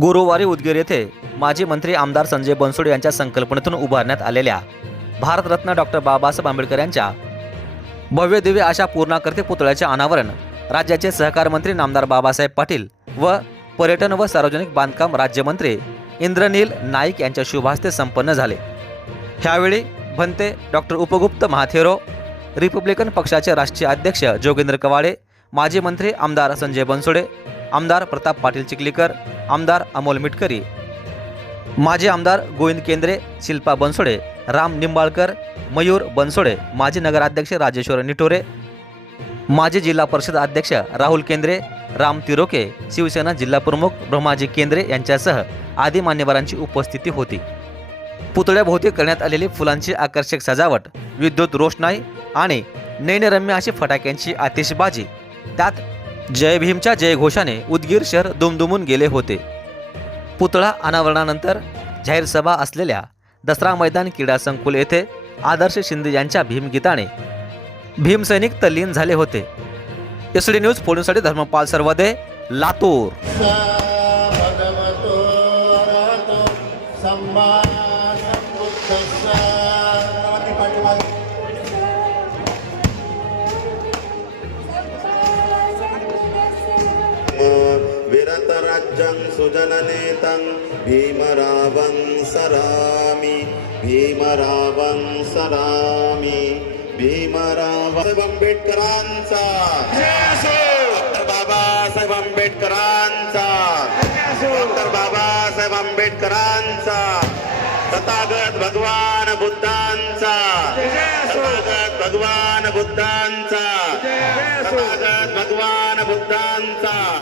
गुरुवारी उदगीर येथे माजी मंत्री आमदार संजय बनसोडे यांच्या संकल्पनेतून उभारण्यात आलेल्या भारतरत्न डॉक्टर बाबासाहेब आंबेडकर यांच्या भव्य दिव्य अशा पूर्णाकृती पुतळ्याचे अनावरण राज्याचे सहकार मंत्री नामदार बाबासाहेब पाटील व पर्यटन व सार्वजनिक बांधकाम राज्यमंत्री इंद्रनील नाईक यांच्या शुभास्ते संपन्न झाले. ह्यावेळी भंते डॉक्टर उपगुप्त महाथेरो रिपब्लिकन पक्षाचे राष्ट्रीय अध्यक्ष जोगेंद्र कवाडे माजी मंत्री आमदार संजय बनसोडे आमदार प्रताप पाटील चिखलीकर आमदार अमोल मिटकरी माजी आमदार गोविंद केंद्रे शिल्पा बनसोडे राम निंबाळकर मयूर बनसोडे माजी नगराध्यक्ष राजेश्वर निटोरे माजी जिल्हा परिषद अध्यक्ष राहुल केंद्रे राम तिरोके शिवसेना जिल्हा प्रमुख ब्रह्माजी केंद्रे यांच्यासह आदी मान्यवरांची उपस्थिती होती. पुतळ्याभोवती करण्यात आलेली फुलांची आकर्षक सजावट विद्युत रोषणाई आणि नैनरम्य अशी फटाक्यांची आतिषबाजी त्यात जय भीमच्या जयघोषाने उदगीर शहर दुमदुमून गेले होते. पुतळा अनावरणानंतर जाहीर सभा असलेल्या दसरा मैदान क्रीडा संकुल येथे आदर्श शिंदे यांच्या भीमगीताने भीमसैनिक तल्लीन झाले होते. एस डी न्यूज फोनसाठी धर्मपाल सर्वदे लातूर. भगवतो भरतराज्यं सुजननेतं भीमरावं सरामि भीमरावं सरामि भीमराव आंबेडकरांचा. डॉक्टर बाबासाहेब आंबेडकरांचा. डॉक्टर बाबासाहेब आंबेडकरांचा. तथागत भगवान बुद्धांचा. तथागत भगवान बुद्धांचा. तथागत भगवान बुद्धांचा.